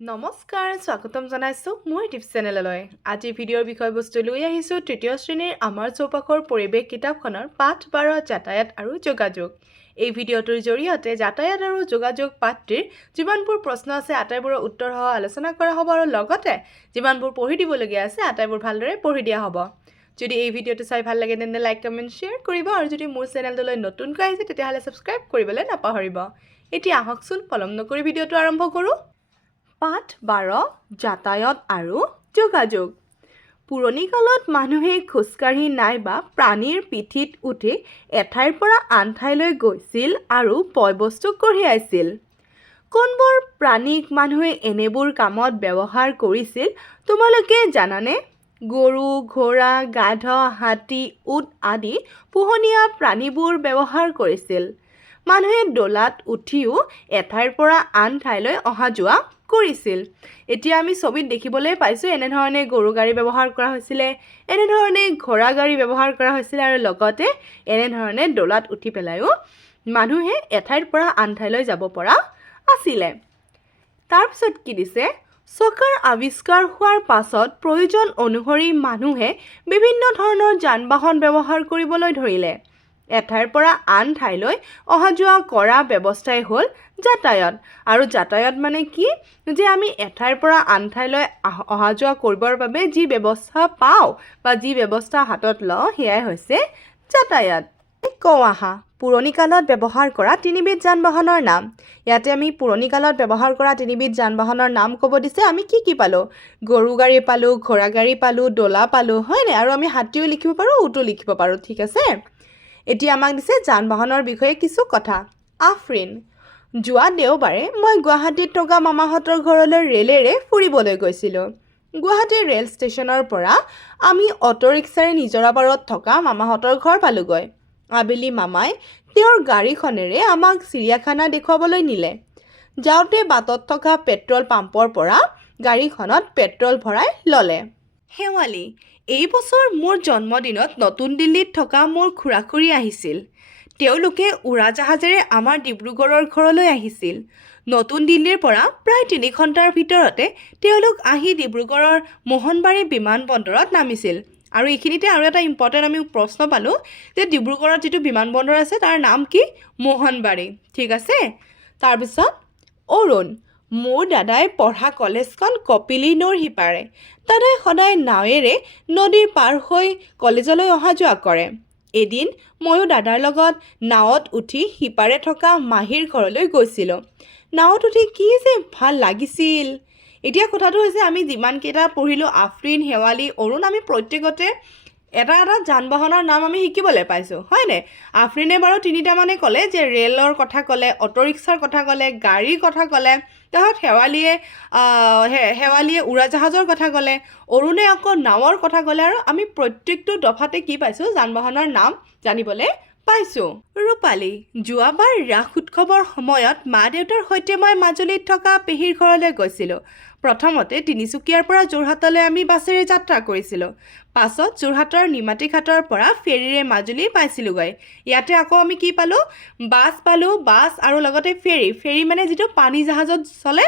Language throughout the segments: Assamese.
নমস্কাৰ স্বাগতম জনাইছো মোৰ টিপছ চেনেললৈ। আজি ভিডিঅ'ৰ বিষয়বস্তু লৈ আহিছো তৃতীয় শ্ৰেণীৰ আমাৰ চৌপাশৰ পৰিৱেশ কিতাপখনৰ পাঠ 12 যাতায়াত আৰু যোগাযোগ। এই ভিডিঅ'টোৰ জৰিয়তে যাতায়াত আৰু যোগাযোগ পাঠটিৰ যিমানবোৰ প্ৰশ্ন আছে আটাইবোৰৰ উত্তৰ সহ আলোচনা কৰা হ'ব আৰু লগতে যিমানবোৰ পঢ়ি দিবলগীয়া আছে আটাইবোৰ ভালদৰে পঢ়ি দিয়া হ'ব। যদি এই ভিডিঅ'টো চাই ভাল লাগে তেন্তে লাইক কমেণ্ট শ্বেয়াৰ কৰিব আৰু যদি মোৰ চেনেলটোলৈ নতুনকৈ আহিছে তেতিয়াহ'লে ছাবস্ক্ৰাইব কৰিবলৈ নাপাহৰিব। এতিয়া আহকচোন পলম নকৰি ভিডিঅ'টো আৰম্ভ কৰোঁ। পাঠ 12 যাতায়াত আৰু যোগাযোগ। পুৰণি কালত মানুহে খোজকাঢ়ি নাইবা প্ৰাণীৰ পিঠিত উঠি এঠাইৰ পৰা আন ঠাইলৈ গৈছিল আৰু বয়-বস্তু কঢ়িয়াইছিল। কোনবোৰ প্ৰাণীক মানুহে এনেবোৰ কামত ব্যৱহাৰ কৰিছিল তোমালোকে জানানে? গৰু, ঘোঁৰা, গাধ, হাতী, উট আদি পোহনীয়া প্ৰাণীবোৰ ব্যৱহাৰ কৰিছিল। মানুহে ডলাত উঠিও এঠাইৰ পৰা আন ঠাইলৈ অহা যোৱা কৰিছিল। এতিয়া আমি ছবিত দেখিবলৈ পাইছোঁ এনেধৰণে গৰু গাড়ী ব্যৱহাৰ কৰা হৈছিলে, এনেধৰণে ঘোঁৰা গাড়ী ব্যৱহাৰ কৰা হৈছিলে আৰু লগতে এনেধৰণে ডলাত উঠি পেলাইও মানুহে এঠাইৰ পৰা আন ঠাইলৈ যাব পৰা আছিলে। তাৰপিছত কি দিছে? চকাৰ আৱিষ্কাৰ হোৱাৰ পাছত প্ৰয়োজন অনুসৰি মানুহে বিভিন্ন ধৰণৰ যান-বাহন ব্যৱহাৰ কৰিবলৈ ধৰিলে। এঠাইৰ পৰা আন ঠাইলৈ অহা যোৱা কৰা ব্যৱস্থাই হ'ল যাতায়াত। আৰু যাতায়াত মানে কি? যে আমি এঠাইৰ পৰা আন ঠাইলৈ অহা যোৱা কৰিবৰ বাবে যি ব্যৱস্থা পাওঁ বা যি ব্যৱস্থা হাতত লওঁ সেয়াই হৈছে যাতায়াত। কওঁ আহা পুৰণি কালত ব্যৱহাৰ কৰা তিনিবিধ যান-বাহনৰ নাম। ইয়াতে আমি পুৰণি কালত ব্যৱহাৰ কৰা তিনিবিধ যান-বাহনৰ নাম ক'ব দিছে। আমি কি পালোঁ? গৰু গাড়ী পালোঁ, ঘোঁৰা গাড়ী পালোঁ, ডলা পালোঁ, হয়নে? আৰু আমি হাতীও লিখিব পাৰোঁ, উটো লিখিব পাৰোঁ, ঠিক আছে? এতিয়া আমাক দিছে যান-বাহনৰ বিষয়ে কিছু কথা। আফৰিন, যোৱা দেওবাৰে মই গুৱাহাটীত থকা মামাহঁতৰ ঘৰলৈ ৰেলেৰে ফুৰিবলৈ গৈছিলোঁ। গুৱাহাটীৰ ৰেল ষ্টেচনৰ পৰা আমি অটো ৰিক্সাৰে নিজৰাপাৰত থকা মামাহঁতৰ ঘৰ পালোঁগৈ। আবেলি মামাই তেওঁৰ গাড়ীখনেৰে আমাক চিৰিয়াখানা দেখুৱাবলৈ নিলে। যাওঁতে বাটত থকা পেট্ৰল পাম্পৰ পৰা গাড়ীখনত পেট্ৰল ভৰাই ল'লে। শেৱালি, এই বছৰ মোৰ জন্মদিনত নতুন দিল্লীত থকা মোৰ খুৰা-খুৰী আহিছিল। তেওঁলোকে উৰাজাহাজেৰে আমাৰ ডিব্ৰুগড়ৰ ঘৰলৈ আহিছিল। নতুন দিল্লীৰ পৰা প্ৰায় 3 ঘণ্টাৰ ভিতৰতে তেওঁলোক আহি ডিব্ৰুগড়ৰ মোহনবাৰী বিমানবন্দৰত নামিছিল। আৰু এইখিনিতে আৰু এটা ইম্পৰ্টেণ্ট আমি প্ৰশ্ন পালোঁ যে ডিব্ৰুগড়ত যিটো বিমানবন্দৰ আছে তাৰ নাম কি? মোহনবাৰী, ঠিক আছে? তাৰপিছত অৰুণ, মোৰ দাদাই পঢ়া কলেজখন কপিলী নৈৰ সিপাৰে। দাদাই সদায় নাৱেৰে নদী পাৰ হৈ কলেজলৈ অহা যোৱা কৰে। এদিন ময়ো দাদাৰ লগত নাৱত উঠি সিপাৰে থকা মাহীৰ ঘৰলৈ গৈছিলোঁ। নাৱত উঠি কি যে ভাল লাগিছিল। এতিয়া কথাটো হৈছে আমি যিমানকেইটা পঢ়িলোঁ আফৰিন, শেৱালি, অৰুণ, আমি প্ৰত্যেকতে এটা এটা যান-বাহনৰ নাম আমি শিকিবলৈ পাইছোঁ, হয়নে? আফৰিনে বাৰু 3টামানে ক'লে যে ৰেলৰ কথা ক'লে, অটো ৰিক্সাৰ কথা ক'লে, গাড়ীৰ কথা ক'লে, তাৰপিছত শেৱালিয়ে উৰাজাহাজৰ কথা ক'লে, অৰুণে আকৌ নাৱৰ কথা ক'লে আৰু আমি প্ৰত্যেকটো দফাতে কি পাইছোঁ? যান-বাহনৰ নাম জানিবলৈ পাইছোঁ। ৰূপালী, যোৱাবাৰ ৰাস উৎসৱৰ সময়ত মা-দেউতাৰ সৈতে মই মাজুলীত থকা পেহীৰ ঘৰলৈ গৈছিলোঁ। প্ৰথমতে তিনিচুকীয়াৰ পৰা যোৰহাটলৈ আমি বাছেৰে যাত্ৰা কৰিছিলোঁ। পাছত যোৰহাটৰ নিমাতী ঘাটৰ পৰা ফেৰীৰে মাজুলী পাইছিলোঁগৈ। ইয়াতে আকৌ আমি কি পালোঁ? বাছ পালোঁ, বাছ আৰু লগতে ফেৰী। ফেৰী মানে যিটো পানী জাহাজত চলে,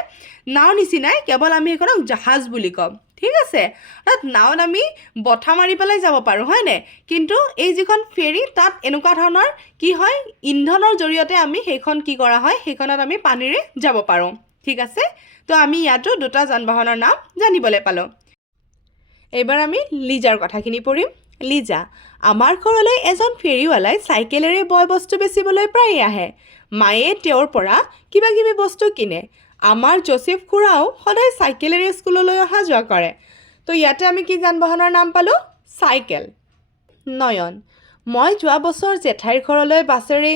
নাও নিচিনাই, কেৱল আমি সেইখনক জাহাজ বুলি ক'ম, ঠিক আছে? তাত নাৱত আমি বঠা মাৰি পেলাই যাব পাৰোঁ, হয়নে? কিন্তু এই যিখন ফেৰী তাত এনেকুৱা ধৰণৰ কি হয়? ইন্ধনৰ জৰিয়তে আমি সেইখন কি কৰা হয়? সেইখনত আমি পানীৰে যাব পাৰোঁ, ঠিক আছে? তো আমি ইয়াতো 2টা যান-বাহনৰ নাম জানিবলৈ পালোঁ। এইবাৰ আমি লিজাৰ কথাখিনি পঢ়িম। লিজা, আমাৰ ঘৰলৈ এজন ফেৰীৱালাই চাইকেলেৰে বয়-বস্তু বেচিবলৈ প্ৰায়ে আহে। মায়ে তেওঁৰ পৰা কিবা-কিবি বস্তু কিনে। আমাৰ জোচেফ খুৰাও সদায় চাইকেলেৰে স্কুললৈ অহা যোৱা কৰে। তো ইয়াতে আমি কি যান-বাহনৰ নাম পালোঁ? চাইকেল। নয়ন, মই যোৱা বছৰ জেঠাইৰ ঘৰলৈ বাছেৰে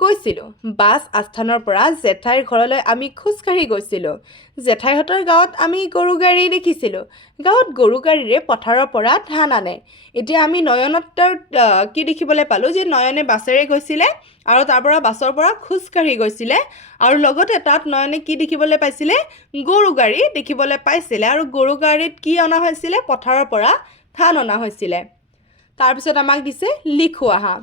গৈছিলোঁ। বাছ আস্থানৰ পৰা জেঠাইৰ ঘৰলৈ আমি খোজকাঢ়ি গৈছিলোঁ। জেঠাইহঁতৰ গাঁৱত আমি গৰু গাড়ী দেখিছিলোঁ। গাঁৱত গৰু গাড়ীৰে পথাৰৰ পৰা ধান আনে। এতিয়া আমি নয়নৰ কি দেখিবলৈ পালোঁ? যে নয়নে বাছেৰে গৈছিলে আৰু তাৰ পৰা বাছৰ পৰা খোজকাঢ়ি গৈছিলে আৰু লগতে তাত নয়নে কি দেখিবলৈ পাইছিলে? গৰু গাড়ী দেখিবলৈ পাইছিলে আৰু গৰু গাড়ীত কি অনা হৈছিলে? পথাৰৰ পৰা ধান অনা হৈছিলে। তাৰপিছত আমাক দিছে লিখো আহা।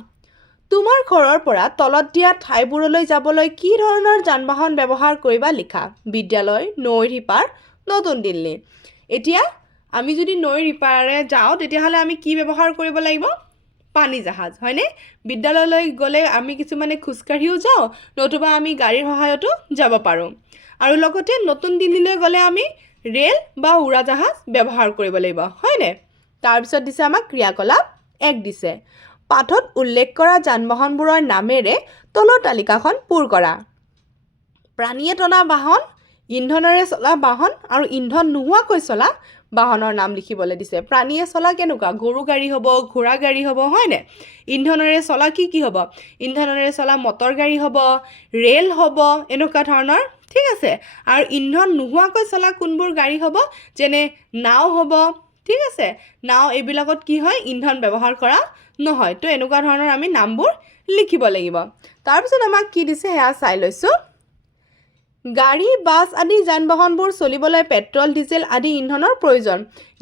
তোমাৰ ঘৰৰ পৰা তলত দিয়া ঠাইবোৰলৈ যাবলৈ কি ধৰণৰ যান-বাহন ব্যৱহাৰ কৰিবা লিখা। বিদ্যালয়, নৈৰ সিপাৰ, নতুন দিল্লী এতিয়া আমি যদি নৈৰ ইপাৰে যাওঁ তেতিয়াহ'লে আমি কি ব্যৱহাৰ কৰিব লাগিব পানী জাহাজ হয়নে বিদ্যালয়লৈ গ'লে আমি কিছুমানে খোজকাঢ়িও যাওঁ নতুবা আমি গাড়ীৰ সহায়তো যাব পাৰোঁ আৰু লগতে নতুন দিল্লীলৈ গ'লে আমি ৰেল বা উৰাজাহাজ ব্যৱহাৰ কৰিব লাগিব হয়নে তাৰপিছত দিছে আমাক ক্ৰিয়াকলাপ 1 দিছে পাঠত উল্লেখ কৰা যান-বাহনবোৰৰ নামেৰে তলৰ তালিকাখন পূৰ কৰা প্ৰাণীয়ে টনা বাহন ইন্ধনেৰে চলা বাহন আৰু ইন্ধন নোহোৱাকৈ চলা বাহনৰ নাম লিখিবলৈ দিছে প্ৰাণীয়ে চলা কেনেকুৱা গৰু গাড়ী হ'ব ঘোঁৰা গাড়ী হ'ব হয়নে ইন্ধনেৰে চলা কি হ'ব ইন্ধনেৰে চলা মটৰ গাড়ী হ'ব ৰেল হ'ব এনেকুৱা ধৰণৰ ঠিক আছে আৰু ইন্ধন নোহোৱাকৈ চলা কোনবোৰ গাড়ী হ'ব যেনে নাও হ'ব ঠিক আছে নাও এইবিলাকত কি হয় ইন্ধন ব্যৱহাৰ কৰা নহয় তো এনেকুৱা ধৰণৰ আমি নামবোৰ লিখিব লাগিব তাৰপিছত আমাক কি দিছে হেয়া চাই লৈছো গাড়ী বাছ আদি যান-বাহনবোৰ চলিবলৈ পেট্ৰল ডিজেল আদি ইন্ধনৰ প্ৰয়োজন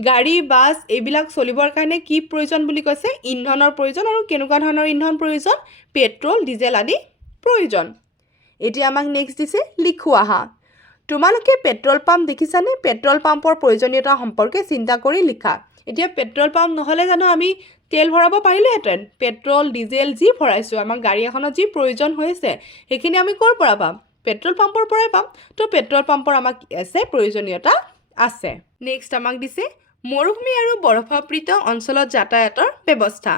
গাড়ী বাছ এইবিলাক চলিবৰ কাৰণে কি প্ৰয়োজন বুলি কৈছে ইন্ধনৰ প্ৰয়োজন আৰু কেনেকুৱা ধৰণৰ ইন্ধন প্ৰয়োজন পেট্ৰল ডিজেল আদি প্ৰয়োজন এতিয়া আমাক নেক্সট দিছে লিখোৱা আহা তোমালোকে পেট্ৰল পাম্প দেখিছানে পেট্ৰল পাম্পৰ প্ৰয়োজনীয়তা সম্পৰ্কে চিন্তা কৰি লিখা এতিয়া পেট্ৰল পাম্প নহ'লে জানো আমি তেল ভৰাব পাৰিলেহেঁতেন পেট্ৰল ডিজেল যি ভৰাইছোঁ আমাৰ গাড়ী এখনত যি প্ৰয়োজন হৈছে সেইখিনি আমি ক'ৰ পৰা পাম পেট্ৰল পাম্পৰ পৰাই পাম তো পেট্ৰল পাম্পৰ আমাক আছে প্ৰয়োজনীয়তা আছে নেক্সট আমাক দিছে মৰুভূমি আৰু বৰফাবৃত অঞ্চলত যাতায়াতৰ ব্যৱস্থা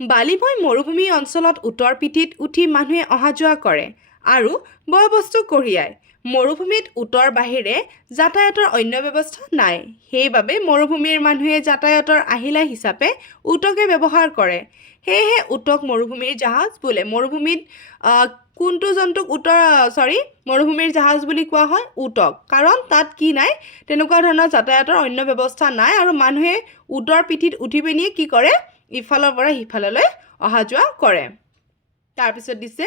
বালিময় মৰুভূমি অঞ্চলত উত্তৰ পিঠিত উঠি মানুহে অহা যোৱা কৰে আৰু বয়বস্তু কঢ়িয়ায় মৰুভূমিত উত্তৰ বাহিৰে যাতায়াতৰ অন্য ব্যৱস্থা নাই সেইবাবে মৰুভূমিৰ মানুহে যাতায়াতৰ আহিলা হিচাপে উটকে ব্যৱহাৰ কৰে সেয়েহে উটক মৰুভূমিৰ জাহাজ বোলে মৰুভূমিত কোনটো জন্তুক মৰুভূমিৰ জাহাজ বুলি কোৱা হয় উটক কাৰণ তাত কি নাই তেনেকুৱা ধৰণৰ যাতায়াতৰ অন্য ব্যৱস্থা নাই আৰু মানুহে উটৰ পিঠিত উঠি পিনি কি কৰে ইফালৰ পৰা সিফাললৈ অহা যোৱা কৰে তাৰপিছত দিছে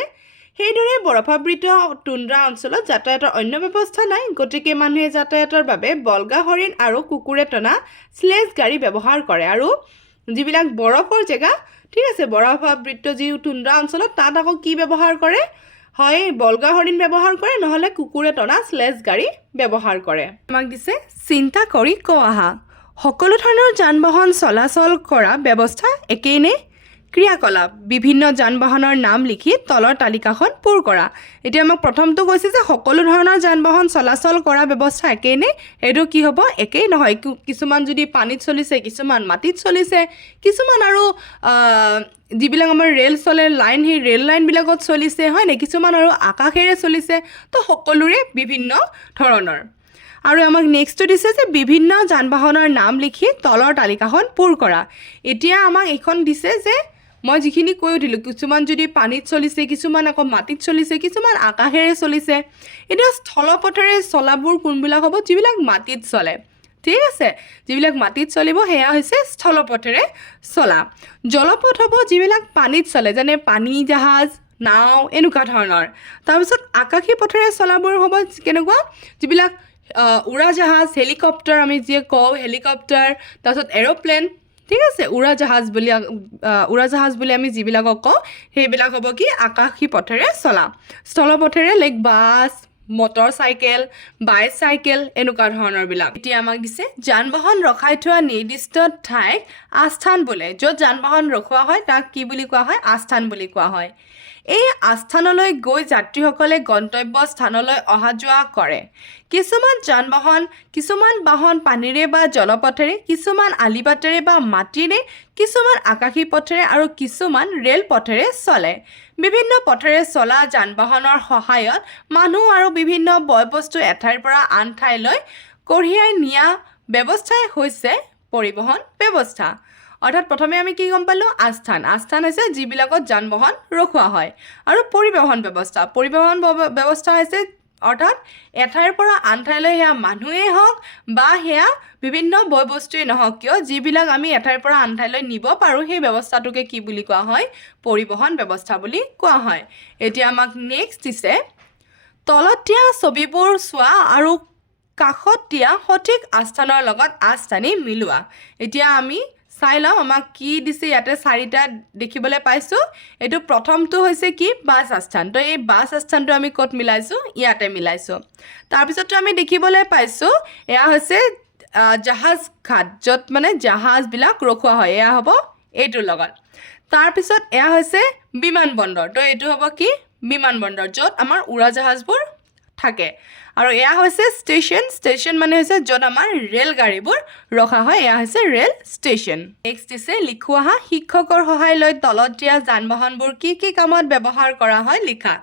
সেইদৰে বৰফাবৃত টুন্দ্ৰা অঞ্চলত যাতায়াতৰ অন্য ব্যৱস্থা নাই গতিকে মানুহে যাতায়াতৰ বাবে বলগা হৰিণ আৰু কুকুৰে টনা স্লেজ গাড়ী ব্যৱহাৰ কৰে আৰু যিবিলাক বৰফৰ জেগা ঠিক আছে বৰফাবৃত যি টুন্দ্ৰা অঞ্চলত তাত আকৌ কি ব্যৱহাৰ কৰে হয় বলগা হৰিণ ব্যৱহাৰ কৰে নহলে কুকুৰে টনা স্লেজ গাড়ী ব্যৱহাৰ কৰে আমাক দিছে চিন্তা কৰি কোৱা সকলো ধৰণৰ যান-বাহন চলাচল কৰা ব্যৱস্থা একেই নে ক্ৰিয়াকলাপ বিভিন্ন যান-বাহনৰ নাম লিখি তলৰ তালিকাখন পূৰ কৰা এতিয়া আমাক প্ৰথমটো কৈছে যে সকলো ধৰণৰ যান-বাহন চলাচল কৰা ব্যৱস্থা একেই নে এটো কি হ'ব একেই নহয় কিছুমান যদি পানীত চলিছে কিছুমান মাটিত চলিছে কিছুমান আৰু যিবিলাক আমাৰ ৰেল চলে লাইন সেই ৰেল লাইনবিলাকত চলিছে হয় নে কিছুমান আৰু আকাশেৰে চলিছে তো সকলোৰে বিভিন্ন ধৰণৰ আৰু আমাক নেক্সটটো দিছে যে বিভিন্ন যান-বাহনৰ নাম লিখি তলৰ তালিকাখন পূৰ কৰা এতিয়া আমাক এখন দিছে যে মই যিখিনি কৈ দিলোঁ কিছুমান যদি পানীত চলিছে কিছুমান আকৌ মাটিত চলিছে কিছুমান আকাশেৰে চলিছে এতিয়া স্থলপথেৰে চলাবোৰ কোনবিলাক হ'ব যিবিলাক মাটিত চলে ঠিক আছে যিবিলাক মাটিত চলিব সেয়া হৈছে স্থলপথেৰে চলা জলপথ হ'ব যিবিলাক পানীত চলে যেনে পানী জাহাজ নাও এনেকুৱা ধৰণৰ তাৰপিছত আকাশী পথেৰে চলাবোৰ হ'ব কেনেকুৱা যিবিলাক উৰাজাহাজ হেলিকপ্টাৰ আমি যি কওঁ হেলিকপ্টাৰ তাৰপিছত এৰোপ্লেন ঠিক আছে উৰাজাহাজ বুলি আমি যিবিলাকক কওঁ সেইবিলাক হ'ব কি আকাশী পথেৰে চলা স্থলপথেৰে like bus motorcycle bicycle এনেকুৱা ধৰণৰবিলাক এতিয়া আমাক দিছে যান-বাহন ৰখাই থোৱা নিৰ্দিষ্ট ঠাইক আস্থান বোলে য'ত যান-বাহন ৰখোৱা হয় তাক কি বুলি কোৱা হয় আস্থান বুলি কোৱা হয় এই আস্থানলৈ গৈ যাত্ৰীসকলে গন্তব্য স্থানলৈ অহা যোৱা কৰে কিছুমান বাহন পানীৰে বা জলপথেৰে কিছুমান আলিবাটেৰে বা মাটিৰে কিছুমান আকাশী পথেৰে আৰু কিছুমান ৰেল পথেৰে চলে বিভিন্ন পথেৰে চলা যান-বাহনৰ সহায়ত মানুহ আৰু বিভিন্ন বয়বস্তু এঠাইৰ পৰা আন ঠাইলৈ কঢ়িয়াই নিয়া ব্যৱস্থাই হৈছে পৰিবহণ ব্যৱস্থা অৰ্থাৎ প্ৰথমে আমি কি গম পালোঁ আস্থান হৈছে যিবিলাকত যান-বাহন ৰখোৱা হয় আৰু পৰিবহণ ব্যৱস্থা হৈছে অৰ্থাৎ এঠাইৰ পৰা আন ঠাইলৈ সেয়া মানুহেই হওক বা সেয়া বিভিন্ন বয়বস্তুৱেই নহওক কিয় যিবিলাক আমি এঠাইৰ পৰা আন ঠাইলৈ নিব পাৰোঁ সেই ব্যৱস্থাটোকে কি বুলি কোৱা হয় পৰিবহণ ব্যৱস্থা বুলি কোৱা হয় এতিয়া আমাক নেক্সট দিছে তলত দিয়া ছবিবোৰ চোৱা আৰু কাষত দিয়া সঠিক আস্থানৰ লগত আস্থানি মিলোৱা এতিয়া আমি চাই লওঁ আমাক কি দিছে ইয়াতে চাৰিটা দেখিবলৈ পাইছোঁ এইটো প্ৰথমটো হৈছে কি বাছ আস্থান তো এই বাছ আস্থানটো আমি ক'ত মিলাইছোঁ ইয়াতে মিলাইছোঁ তাৰপিছততো আমি দেখিবলৈ পাইছোঁ এয়া হৈছে জাহাজ ঘাট য'ত মানে জাহাজবিলাক ৰখোৱা হয় এয়া হ'ব এইটোৰ লগত তাৰপিছত এয়া হৈছে বিমানবন্দৰ তো এইটো হ'ব কি বিমানবন্দৰ য'ত আমাৰ উৰাজাহাজবোৰ থাকে আৰু এয়া হৈছে ষ্টেচন মানে হৈছে য'ত আমাৰ ৰেলগাড়ীবোৰ ৰখা হয় এয়া হৈছে ৰেল ষ্টেচন নেক্সট দিছে লিখোৱা আহা শিক্ষকৰ সহায় লৈ তলত দিয়া যান বাহনবোৰ কি কি কামত ব্যৱহাৰ কৰা হয় লিখা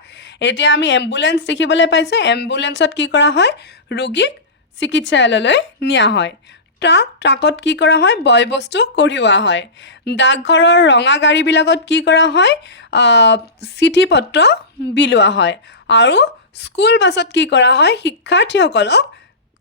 এতিয়া আমি এম্বুলেন্স দেখিবলৈ পাইছোঁ এম্বুলেন্সত কি কৰা হয় ৰোগীক চিকিৎসালয়লৈ নিয়া হয় ট্ৰাকত কি কৰা হয় বয় বস্তু কঢ়িওৱা হয় ডাকঘৰৰ ৰঙা গাড়ীবিলাকত কি কৰা হয় চিঠি পত্ৰ বিলোৱা হয় আৰু স্কুল বাছত কি কৰা হয় শিক্ষাৰ্থীসকলক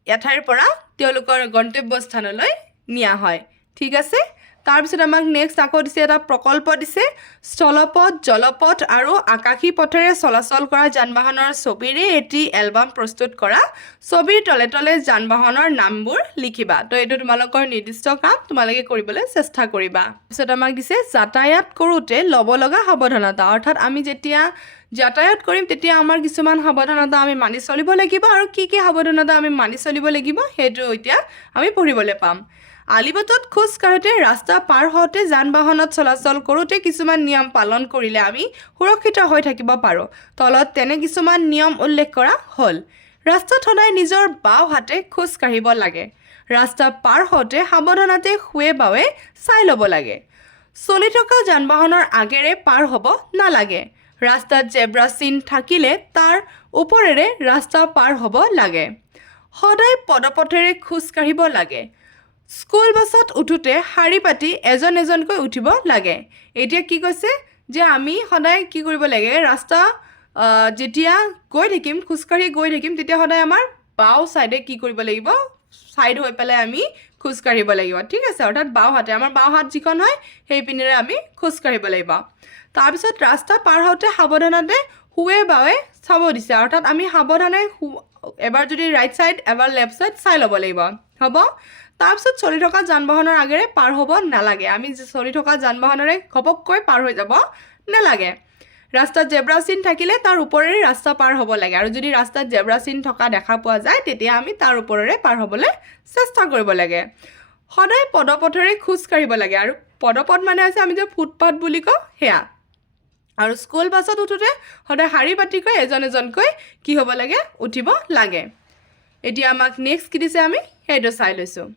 এঠাইৰ পৰা তেওঁলোকৰ গন্তব্যস্থানলৈ নিয়া হয় ঠিক আছে তাৰপিছত আমাক নেক্সট আকৌ দিছে এটা প্ৰকল্প দিছে স্থলপথ জলপথ আৰু আকাশী পথেৰে চলাচল কৰা যান বাহনৰ ছবিৰে এটি এলবাম প্ৰস্তুত কৰা ছবিৰ তলে তলে যান বাহনৰ নামবোৰ লিখিবা তো এইটো তোমালোকৰ নিৰ্দিষ্ট কাম তোমালোকে কৰিবলৈ চেষ্টা কৰিবা তাৰপিছত আমাক দিছে যাতায়াত কৰোঁতে ল'ব লগা সাৱধানতা অৰ্থাৎ আমি যেতিয়া যাতায়াত কৰিম তেতিয়া আমাৰ কিছুমান সাৱধানতা আমি মানি চলিব লাগিব আৰু কি কি সাৱধানতা আমি মানি চলিব লাগিব সেইটো এতিয়া আমি পঢ়িবলৈ পাম আলিবাটত খোজ কাঢ়োঁতে ৰাস্তা পাৰ হওঁতে যান বাহনত চলাচল কৰোঁতে কিছুমান নিয়ম পালন কৰিলে আমি সুৰক্ষিত হৈ থাকিব পাৰোঁ তলত তেনে কিছুমান নিয়ম উল্লেখ কৰা হ'ল ৰাস্তাত সদায় নিজৰ বাওঁ হাতে খোজ কাঢ়িব লাগে ৰাস্তা পাৰ হওঁতে সাৱধানতে শুৱে বাৱে চাই ল'ব লাগে চলি থকা যান বাহনৰ আগেৰে পাৰ হ'ব নালাগে ৰাস্তাত জেব্ৰা চিন থাকিলে তাৰ ওপৰেৰে ৰাস্তা পাৰ হ'ব লাগে সদায় পদপথেৰে খোজ কাঢ়িব লাগে স্কুল বাছত উঠোঁতে শাৰী পাতি এজন এজনকৈ উঠিব লাগে এতিয়া কি কৈছে যে আমি সদায় কি কৰিব লাগে ৰাস্তা যেতিয়া গৈ থাকিম খোজকাঢ়ি গৈ থাকিম তেতিয়া সদায় আমাৰ বাওঁ ছাইডে কি কৰিব লাগিব ছাইড হৈ পেলাই আমি খোজকাঢ়িব লাগিব ঠিক আছে অৰ্থাৎ বাওঁ হাতে আমাৰ বাওঁ হাত যিখন হয় সেই পিনেৰে আমি খোজকাঢ়িব লাগিব তাৰপিছত ৰাস্তা পাৰ হওঁতে সাৱধানতে শুৱে বাৱে চাব দিছে অৰ্থাৎ আমি সাৱধানে এবাৰ যদি ৰাইট ছাইড এবাৰ লেফ্ট ছাইড চাই ল'ব লাগিব হ'ব তাৰপিছত চলি থকা যান বাহনৰ আগেৰে পাৰ হ'ব নালাগে আমি চলি থকা যান বাহনেৰে ঘপককৈ পাৰ হৈ যাব নালাগে ৰাস্তাত জেব্ৰা চিন থাকিলে তাৰ ওপৰেৰে ৰাস্তা পাৰ হ'ব লাগে আৰু যদি ৰাস্তাত জেব্ৰা চিন থকা দেখা পোৱা যায় তেতিয়া আমি তাৰ ওপৰেৰে পাৰ হ'বলৈ চেষ্টা কৰিব লাগে সদায় পদপথেৰে খোজ কাঢ়িব লাগে আৰু পদপথ মানে আছে আমি যে ফুটপাথ বুলি কওঁ সেয়া আৰু স্কুল বাছত উঠোঁতে সদায় শাৰী পাতিকৈ এজন এজনকৈ কি হ'ব লাগে উঠিব লাগে এতিয়া আমাক নেক্সট কি দিছে আমি সেইটো চাই লৈছোঁ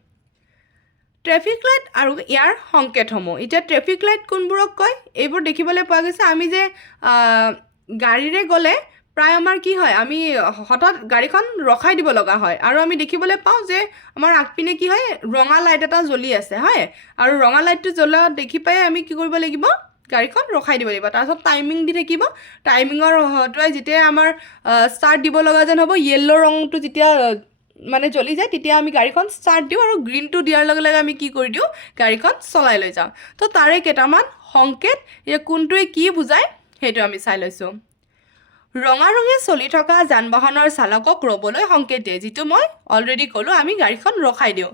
ট্ৰেফিক লাইট আৰু ইয়াৰ সংকেতসমূহ এতিয়া ট্ৰেফিক লাইট কোনবোৰক কয় এইবোৰ দেখিবলৈ পোৱা গৈছে আমি যে গাড়ীৰে গ'লে প্ৰায় আমাৰ কি হয় আমি হঠাৎ গাড়ীখন ৰখাই দিব লগা হয় আৰু আমি দেখিবলৈ পাওঁ যে আমাৰ আগপিনে কি হয় ৰঙা লাইট এটা জ্বলি আছে হয় আৰু ৰঙা লাইটটো জ্বলা দেখি পাই আমি কি কৰিব লাগিব গাড়ীখন ৰখাই দিব লাগিব তাৰপিছত টাইমিং দি থাকিব টাইমিঙৰ হতুৱাই যেতিয়া আমাৰ ষ্টাৰ্ট দিব লগা যেন হ'ব য়েল্ল' ৰংটো যেতিয়া মানে জ্বলি যায় তেতিয়া আমি গাড়ীখন ষ্টাৰ্ট দিওঁ আৰু গ্ৰীণটো দিয়াৰ লগে লগে আমি কি কৰি দিওঁ গাড়ীখন চলাই লৈ যাওঁ তো তাৰে কেইটামান সংকেত কোনটোৱে কি বুজায় সেইটো আমি চাই লৈছোঁ ৰঙা ৰঙে চলি থকা যান বাহনৰ চালকক ৰ'বলৈ সংকেত দিয়ে যিটো মই অলৰেডি ক'লোঁ আমি গাড়ীখন ৰখাই দিওঁ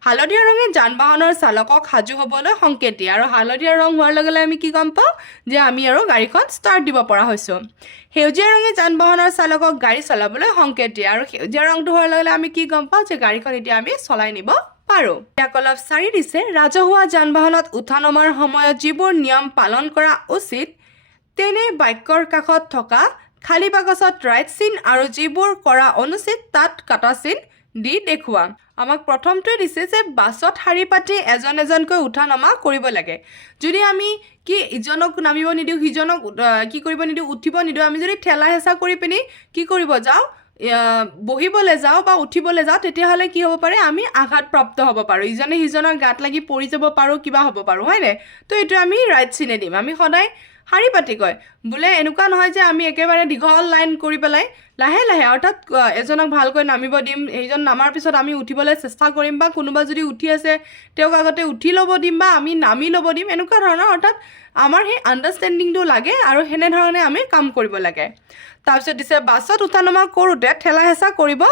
হালধীয়া ৰঙে যান বাহনৰ চালকক সাজু হ'বলৈ সংকেত দিয়ে আৰু হালধীয়া ৰং হোৱাৰ লগে লগে আমি কি গম পাওঁ যে আমি আৰু গাড়ীখন ষ্টাৰ্ট দিব পৰা হৈছোঁ সেউজীয়া ৰঙে যান বাহনৰ চালকক গাড়ী চলাবলৈ সংকেত দিয়ে আৰু সেউজীয়া ৰংটো হোৱাৰ লগে লগে আমি কি গম পাওঁ যে গাড়ীখন এতিয়া আমি চলাই নিব পাৰোঁ ইয়াক অলপ চাৰি দিছে ৰাজহুৱা যান বাহনত উঠা নমাৰ সময়ত যিবোৰ নিয়ম পালন কৰা উচিত তেনে বাক্যৰ কাষত থকা খালী বাকচত ৰাইট চিন আৰু যিবোৰ কৰা অনুচিত তাত কাটা চিন দি দেখুওৱা আমাক প্ৰথমটোৱে দিছে যে বাছত শাৰী পাতি এজন এজনকৈ উঠা নমা কৰিব লাগে যদি আমি কি ইজনক নামিব নিদিওঁ সিজনক কি কৰিব নিদিওঁ উঠিব নিদিওঁ আমি যদি ঠেলা হেঁচা কৰি পিনি কি কৰিব যাওঁ বহিবলৈ যাওঁ বা উঠিবলৈ যাওঁ তেতিয়াহ'লে কি হ'ব পাৰে আমি আঘাতপ্ৰাপ্ত হ'ব পাৰোঁ ইজনে সিজনৰ গাত লাগি পৰি যাব পাৰোঁ কিবা হ'ব পাৰোঁ হয়নে তো এইটো আমি ৰাইট চিনে দিম আমি সদায় শাৰী পাতি কয় বোলে এনেকুৱা নহয় যে আমি একেবাৰে দীঘল লাইন কৰি পেলাই লাহে লাহে অৰ্থাৎ এজনক ভালকৈ নামিব দিম সেইজন নামাৰ পিছত আমি উঠিবলৈ চেষ্টা কৰিম বা কোনোবা যদি উঠি আছে তেওঁক আগতে উঠি ল'ব দিম বা আমি নামি ল'ব দিম এনেকুৱা ধৰণৰ অৰ্থাৎ আমাৰ সেই আণ্ডাৰষ্টেণ্ডিংটো লাগে আৰু সেনেধৰণে আমি কাম কৰিব লাগে তাৰপিছত দিছে বাছত উঠা নমা কৰোঁতে ঠেলা হেঁচা কৰিব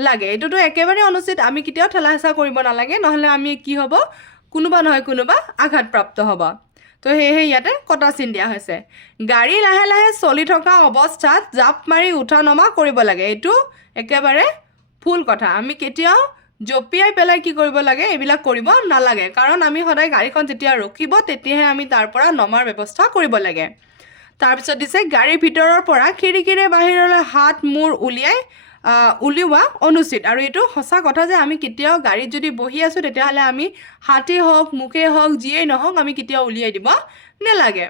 লাগে এইটোতো একেবাৰে অনুচিত আমি কেতিয়াও ঠেলা হেঁচা কৰিব নালাগে নহ'লে আমি কি হ'ব কোনোবা নহয় কোনোবা আঘাতপ্ৰাপ্ত হ'ব তো সেয়েহে ইয়াতে কটা চিন দিয়া হৈছে গাড়ী লাহে লাহে চলি থকা অৱস্থাত জাপ মাৰি উঠা নমা কৰিব লাগে এইটো একেবাৰে ভুল কথা আমি কেতিয়াও জপিয়াই পেলাই কি কৰিব লাগে এইবিলাক কৰিব নালাগে কাৰণ আমি সদায় গাড়ীখন যেতিয়া ৰখিব তেতিয়াহে আমি তাৰ পৰা নমাৰ ব্যৱস্থা কৰিব লাগে তাৰপিছত দিছে গাড়ীৰ ভিতৰৰ পৰা খিৰিকীৰে বাহিৰলৈ হাত মূৰ উলিওৱা অনুচিত আৰু এইটো সঁচা কথা যে আমি কেতিয়াও গাড়ীত যদি বহি আছোঁ তেতিয়াহ'লে আমি হাতেই হওক মুখেই হওক যিয়েই নহওক আমি কেতিয়াও উলিয়াই দিব নালাগে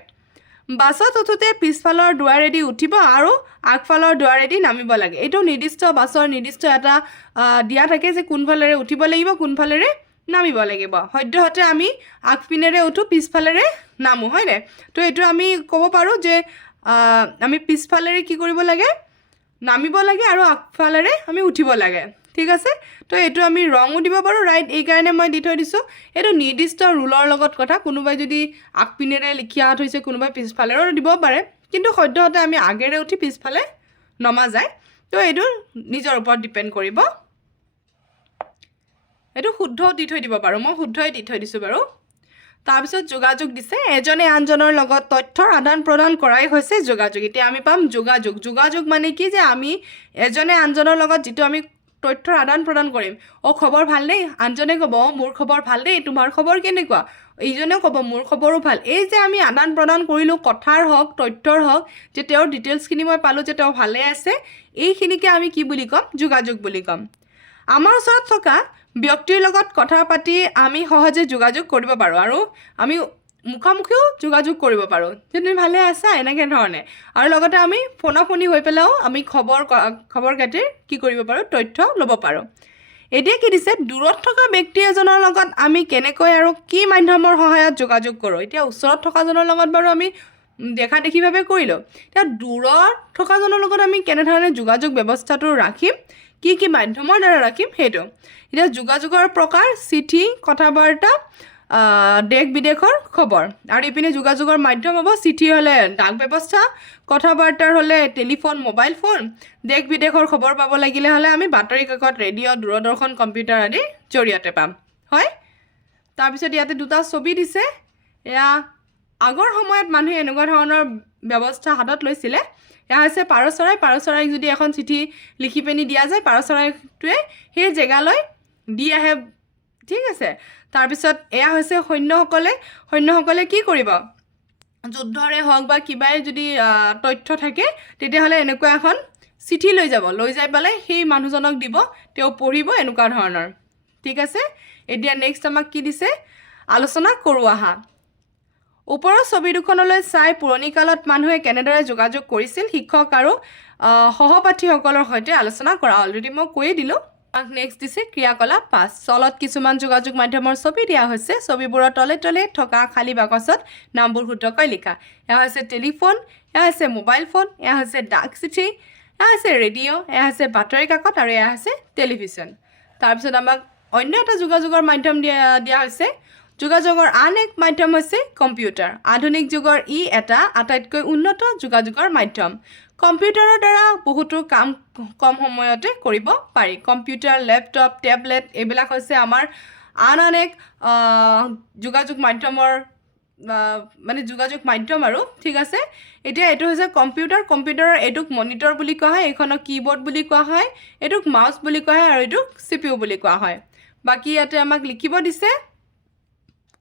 বাছত উঠোঁতে পিছফালৰ দুৱাৰেদি উঠিব আৰু আগফালৰ দুৱাৰেদি নামিব লাগে এইটো নিৰ্দিষ্ট বাছৰ নিৰ্দিষ্ট এটা দিয়া থাকে যে কোনফালেৰে উঠিব লাগিব কোনফালেৰে নামিব লাগিব সদ্যহতে আমি আগপিনেৰে উঠো পিছফালেৰে নামো হয়নে তো এইটো আমি ক'ব পাৰোঁ যে আমি পিছফালেৰে কি কৰিব লাগে নামিব লাগে আৰু আগফালেৰে আমি উঠিব লাগে ঠিক আছে তো এইটো আমি ৰঙো দিব পাৰোঁ ৰাইট এই কাৰণে মই দি থৈ দিছোঁ এইটো নিৰ্দিষ্ট ৰুলৰ লগত কথা কোনোবাই যদি আগপিনেৰে লিখা থৈছে কোনোবাই পিছফালেও দিব পাৰে কিন্তু সদ্যহতে আমি আগেৰে উঠি পিছফালে নমা যায় তো এইটো নিজৰ ওপৰত ডিপেণ্ড কৰিব এইটো শুদ্ধও দি থৈ দিব পাৰোঁ মই শুদ্ধই দি থৈ দিছোঁ বাৰু তাৰপিছত যোগাযোগ দিছে এজনে আনজনৰ লগত তথ্যৰ আদান প্ৰদান কৰাই হৈছে যোগাযোগ এতিয়া আমি পাম যোগাযোগ মানে কি যে আমি এজনে আনজনৰ লগত যিটো আমি তথ্যৰ আদান প্ৰদান কৰিম খবৰ ভাল দেই আনজনে ক'ব মোৰ খবৰ ভাল দেই তোমাৰ খবৰ কেনেকুৱা এইজনেও ক'ব মোৰ খবৰো ভাল এই যে আমি আদান প্ৰদান কৰিলোঁ কথাৰ হওক তথ্যৰ হওক যে তেওঁৰ ডিটেইলছখিনি মই পালোঁ যে তেওঁ ভালে আছে এইখিনিকে আমি কি বুলি ক'ম যোগাযোগ বুলি ক'ম আমাৰ ওচৰত থকা ব্যক্তিৰ লগত কথা পাতি আমি সহজে যোগাযোগ কৰিব পাৰোঁ আৰু আমি মুখামুখিও যোগাযোগ কৰিব পাৰোঁ যে তুমি ভালে আছা এনেকৈ ধৰণে আৰু লগতে আমি ফোনাফোনি হৈ পেলাইও আমি খবৰ খাতিৰ কি কৰিব পাৰোঁ তথ্য ল'ব পাৰোঁ এতিয়া কি দিছে দূৰত থকা ব্যক্তি এজনৰ লগত আমি কেনেকৈ আৰু কি মাধ্যমৰ সহায়ত যোগাযোগ কৰোঁ এতিয়া ওচৰত থকাজনৰ লগত বাৰু আমি দেখা দেখিভাৱে কৰিলোঁ এতিয়া দূৰত থকাজনৰ লগত আমি কেনেধৰণে যোগাযোগ ব্যৱস্থাটো ৰাখিম কি মাধ্যমৰ দ্বাৰা ৰাখিম সেইটো এতিয়া যোগাযোগৰ প্ৰকাৰ চিঠি কথা বাৰ্তা দেশ বিদেশৰ খবৰ আৰু ইপিনে যোগাযোগৰ মাধ্যম হ'ব চিঠি হ'লে ডাক ব্যৱস্থা কথা বাৰ্তাৰ হ'লে টেলিফোন মোবাইল ফোন দেশ বিদেশৰ খবৰ পাব লাগিলে হ'লে আমি বাতৰি কাকত ৰেডিঅ' দূৰদৰ্শন কম্পিউটাৰ আদিৰ জৰিয়তে পাম হয় তাৰপিছত ইয়াতে দুটা ছবি দিছে এয়া আগৰ সময়ত মানুহে এনেকুৱা ধৰণৰ ব্যৱস্থা হাতত লৈছিলে এয়া হৈছে পাৰ চৰাইক যদি এখন চিঠি লিখি পিনি দিয়া যায় পাৰ চৰাইটোৱে সেই জেগালৈ দি আহে ঠিক আছে তাৰপিছত এয়া হৈছে সৈন্যসকলে কি কৰিব যুদ্ধৰে হওক বা কিবাই যদি তথ্য থাকে তেতিয়াহ'লে এনেকুৱা এখন চিঠি লৈ যাই পেলাই সেই মানুহজনক দিব তেওঁ পঢ়িব এনেকুৱা ধৰণৰ ঠিক আছে এতিয়া নেক্সট আমাক কি দিছে আলোচনা কৰোঁ আহা ওপৰৰ ছবি দুখনলৈ চাই পুৰণি কালত মানুহে কেনেদৰে যোগাযোগ কৰিছিল শিক্ষক আৰু সহপাঠীসকলৰ সৈতে আলোচনা কৰা অলৰেডি মই কৈয়ে দিলোঁ নেক্সট দিছে ক্ৰিয়াকলাপ 5 চলত কিছুমান যোগাযোগ মাধ্যমৰ ছবি দিয়া হৈছে ছবিবোৰৰ তলে থকা খালী বাকচত নামবোৰ শুদ্ধকৈ লিখা এয়া হৈছে টেলিফোন এয়া হৈছে মোবাইল ফোন এয়া হৈছে ডাক চিঠি এয়া হৈছে ৰেডিঅ' এয়া হৈছে বাতৰি কাকত আৰু এয়া হৈছে টেলিভিশ্যন তাৰপিছত আমাক অন্য এটা যোগাযোগৰ মাধ্যম দিয়া হৈছে যোগাযোগৰ আন এক মাধ্যম হৈছে কম্পিউটাৰ আধুনিক যুগৰ এটা আটাইতকৈ উন্নত যোগাযোগৰ মাধ্যম কম্পিউটাৰৰ দ্বাৰা বহুতো কাম কম সময়তে কৰিব পাৰি কম্পিউটাৰ লেপটপ টেবলেট এইবিলাক হৈছে আমাৰ আন এক যোগাযোগ মাধ্যমৰ মানে যোগাযোগ মাধ্যম আৰু ঠিক আছে এতিয়া এইটো হৈছে কম্পিউটাৰৰ এইটোক মনিটৰ বুলি কোৱা হয় এইখনক কিবৰ্ড বুলি কোৱা হয় এইটোক মাউচ বুলি কোৱা হয় আৰু এইটোক CPU বুলি কোৱা হয় বাকী ইয়াতে আমাক লিখিব দিছে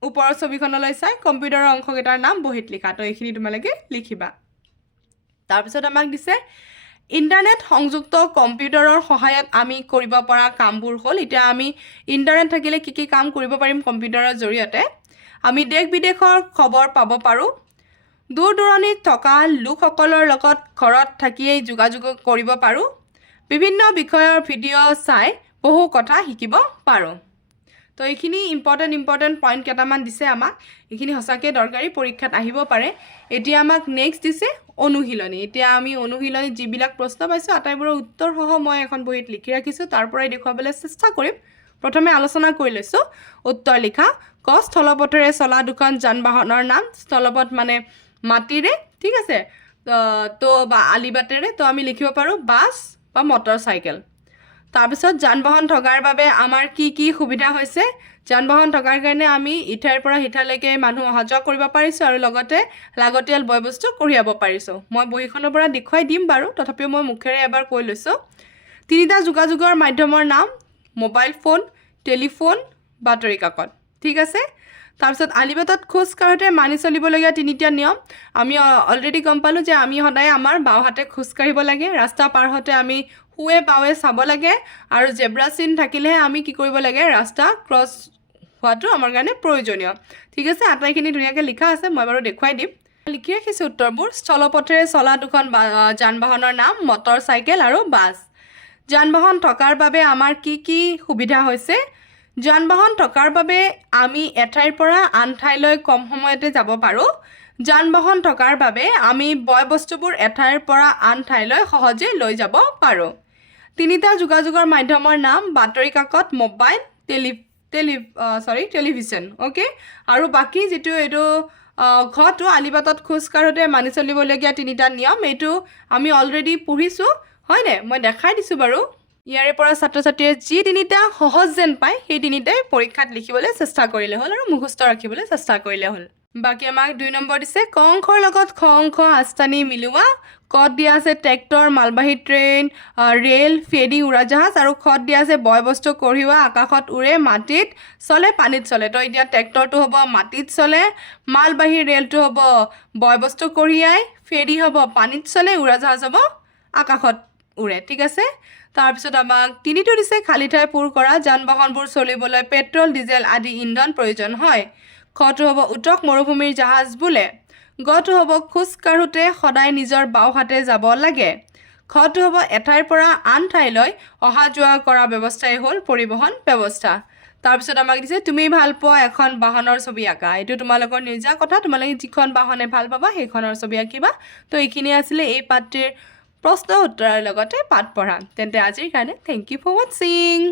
ওপৰৰ ছবিখনলৈ চাই কম্পিউটাৰৰ অংশকেইটাৰ নাম বহীত লিখা তো এইখিনি তোমালোকে লিখিবা তাৰপিছত আমাক দিছে ইণ্টাৰনেট সংযুক্ত কম্পিউটাৰৰ সহায়ত আমি কৰিব পৰা কামবোৰ হ'ল এতিয়া আমি ইণ্টাৰনেট থাকিলে কি কাম কৰিব পাৰিম কম্পিউটাৰৰ জৰিয়তে আমি দেশ বিদেশৰ খবৰ পাব পাৰোঁ দূৰ দূৰণিত থকা লোকসকলৰ লগত ঘৰত থাকিয়েই যোগাযোগ কৰিব পাৰোঁ বিভিন্ন বিষয়ৰ ভিডিঅ' চাই বহু কথা শিকিব পাৰোঁ তো এইখিনি ইম্পৰ্টেণ্ট পইণ্ট কেইটামান দিছে আমাক এইখিনি সঁচাকৈ দৰকাৰী পৰীক্ষাত আহিব পাৰে এতিয়া আমাক নেক্সট দিছে অনুশীলনী এতিয়া আমি অনুশীলনীত যিবিলাক প্ৰশ্ন পাইছোঁ আটাইবোৰৰ উত্তৰসহ মই এখন বহীত লিখি ৰাখিছোঁ তাৰ পৰাই দেখুৱাবলৈ চেষ্টা কৰিম প্ৰথমে আলোচনা কৰি লৈছোঁ উত্তৰ লিখা ক স্থলপথেৰে চলা দুখন যান বাহনৰ নাম স্থলপথ মানে মাটিৰে ঠিক আছে তো বা আলিবাটেৰে তো আমি লিখিব পাৰোঁ বাছ বা মটৰ চাইকেল তাৰপিছত যান বাহন থকাৰ বাবে আমাৰ কি সুবিধা হৈছে যান বাহন থকাৰ কাৰণে আমি ইঠাইৰ পৰা সিঠালৈকে মানুহ অহা যোৱা কৰিব পাৰিছোঁ আৰু লগতে লাগতিয়াল বয় বস্তু কঢ়িয়াব পাৰিছোঁ মই বহীখনৰ পৰা দেখুৱাই দিম বাৰু তথাপিও মই মুখেৰে এবাৰ কৈ লৈছোঁ তিনিটা যোগাযোগৰ মাধ্যমৰ নাম মোবাইল ফোন টেলিফোন বাতৰি কাকত ঠিক আছে তাৰপিছত আলিবাটত খোজ কাঢ়োঁতে মানি চলিবলগীয়া তিনিটা নিয়ম আমি অলৰেডি গম পালোঁ যে আমি সদায় আমাৰ বাওঁ হাতে খোজ কাঢ়িব লাগে ৰাস্তা পাৰ হওঁতে আমি সোঁৱে বাৱে চাব লাগে আৰু জেব্ৰা চিন থাকিলেহে আমি কি কৰিব লাগে ৰাস্তা ক্ৰছ হোৱাটো আমাৰ কাৰণে প্ৰয়োজনীয় ঠিক আছে আটাইখিনি ধুনীয়াকৈ লিখা আছে মই বাৰু দেখুৱাই দিম লিখি ৰাখিছোঁ উত্তৰবোৰ স্থলপথেৰে চলা দুখন যান বাহনৰ নাম মটৰ চাইকেল আৰু বাছ যান বাহন থকাৰ বাবে আমাৰ কি সুবিধা হৈছে যান বাহন থকাৰ বাবে আমি এঠাইৰ পৰা আন ঠাইলৈ কম সময়তে যাব পাৰোঁ যান বাহন থকাৰ বাবে আমি বয় বস্তুবোৰ এঠাইৰ পৰা আন ঠাইলৈ সহজে লৈ যাব পাৰোঁ তিনিটা যোগাযোগৰ মাধ্যমৰ নাম বাতৰি কাকত মোবাইল টেলিভিছন অ'কে আৰু বাকী যিটো এইটো ঘৰটো আলিবাটত খোজ কাঢ়োঁতে মানি চলিবলগীয়া তিনিটা নিয়ম এইটো আমি অলৰেডি পঢ়িছোঁ হয়নে মই দেখাই দিছোঁ বাৰু ইয়াৰে পৰা ছাত্ৰ ছাত্ৰীয়ে যি তিনিটা সহজ যেন পায় সেই তিনিটাই পৰীক্ষাত লিখিবলৈ চেষ্টা কৰিলে হ'ল আৰু মুখস্থ ৰাখিবলৈ চেষ্টা কৰিলে হ'ল বাকী আমাক 2 নম্বৰ দিছে ক অংশৰ লগত খ অংশ আস্তানি মিলোৱা কত দিয়া আছে ট্ৰেক্টৰ মালবাহী ট্ৰেইন ৰেল ফেৰী উৰাজাহাজ আৰু খত দিয়া আছে বয় বস্তু কঢ়িওৱা আকাশত উৰে মাটিত চলে পানীত চলে তো এতিয়া ট্ৰেক্টৰটো হ'ব মাটিত চলে মালবাহী ৰেলটো হ'ব বয় বস্তু কঢ়িয়াই ফেৰী হ'ব পানীত চলে উৰাজাহাজ হ'ব আকাশত উৰে ঠিক আছে তাৰপিছত আমাক তিনিটো দিছে খালী ঠাই পূৰ কৰা যান বাহনবোৰ চলিবলৈ পেট্ৰল ডিজেল আদি ইন্ধন প্ৰয়োজন হয় খটো হ'ব উটক মৰুভূমিৰ জাহাজ বোলে গটো হ'ব খোজ কাঢ়োঁতে সদায় নিজৰ বাওঁ হাতে যাব লাগে খটো হ'ব এঠাইৰ পৰা আন ঠাইলৈ অহা যোৱা কৰা ব্যৱস্থাই হ'ল পৰিবহণ ব্যৱস্থা তাৰপিছত আমাক দিছে তুমি ভাল পোৱা এখন বাহনৰ ছবি আঁকা এইটো তোমালোকৰ নিজা কথা তোমালোকে যিখন বাহনে ভাল পাবা সেইখনৰ ছবি আঁকিবা তো এইখিনি আছিলে এই পাঠটিৰ প্ৰশ্ন উত্তৰৰ লগতে পাঠ পঢ়া তেন্তে আজিৰ কাৰণে থেংক ইউ ফৰ ৱাচিং